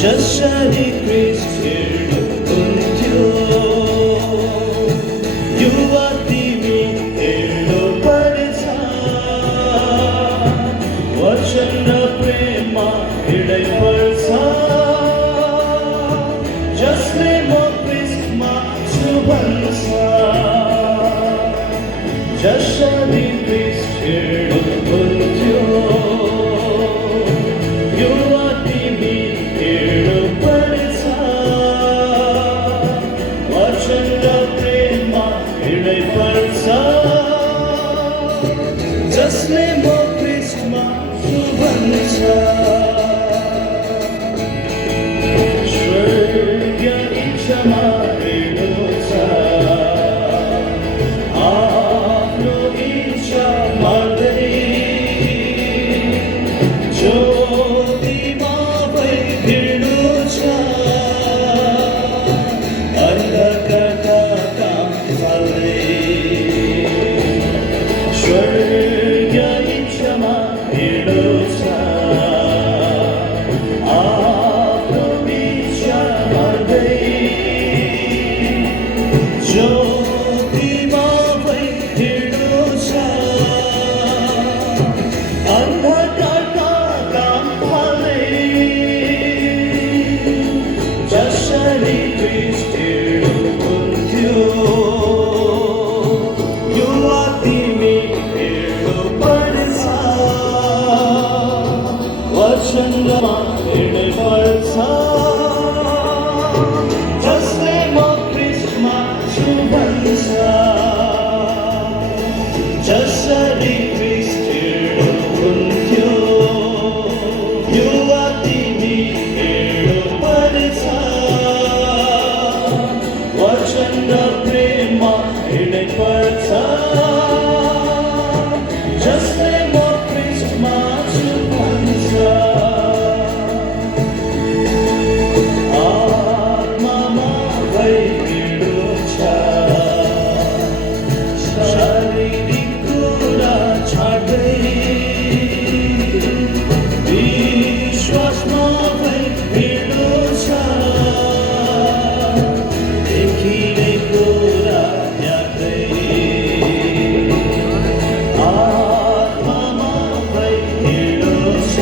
जसरी ख्रिस्ट हिँड्नुहुन्थ्यो युवा तिमी हिँड्नु पर्छ वचन र प्रेममा हिँड्नै पर्छ जसले म ख्रिस्टमा छु भन्छ जसरी ख्रिस्ट हिँड्नुहुन्थ्यो युवा तिमी हिँड्नु पर्छ वचन र प्रेममा हिँड्नै पर्छ जसले म ख्रिस्टमा छु भन्छ स्वर्गीय इच्छामा हिँड्नु छ आफ्नो इच्छा मार्दै ज्योतिमा भई हिँड्नु छ अन्धकारका काम फाल्दै स्वर्गीय इच्छामा हिँड्नु छ आफ्नो इच्छा मार्दै ज्योतिमा भई हिँड्नु छ अन्धकारका काम फाल्दै जसरी ख्रिस्ट हिँड्नुहुन्थ्यो युवा तिमी हिँड्नु पर्छ वचन र हिँड्नै पर्छ जसले म ख्रिस्टमा छु भन्छ जसरी ख्रिस्ट हिँड्नुहुन्थ्यो युवा तिमी हिँड्नु पर्छ वचन र प्रेममा हिँड्नै पर्छ जसले म ख्रिस्टमा छु भन्छ आत्मामा भई हिँड्नु छ शारीरिक कुरा छाड्दै विश्वासमा भई हिँड्नु छ देखिने कुरा त्याग्दै आत्मामा भई हिँड्नु छ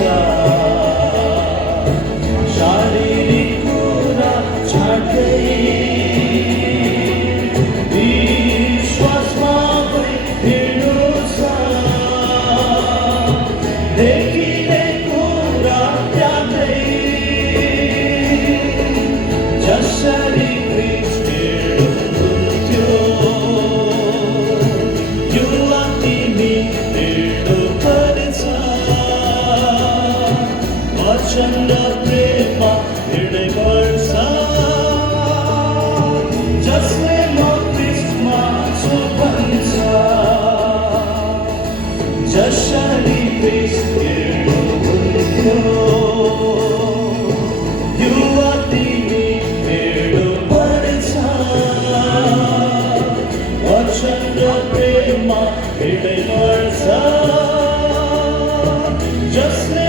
शारीरिक कुरा छाड्दै विश्वासमा भई हिँड्नु छ देखिने कुरा त्याग्दै जसरी ख्रिस्ट हिँड्नुहुन्थ्यो युवा तिमी हिँड्नु पर्छ वचन र प्रेममा हिँड्नै पर्छ जसले म ख्रिस्टमा छु भन्छ जसरी ख्रिस्ट हिँड्नुहुन्थ्यो युवा तिमी हिँड्नु पर्छ वचन र प्रेममा हिँड्नै पर्छ जसले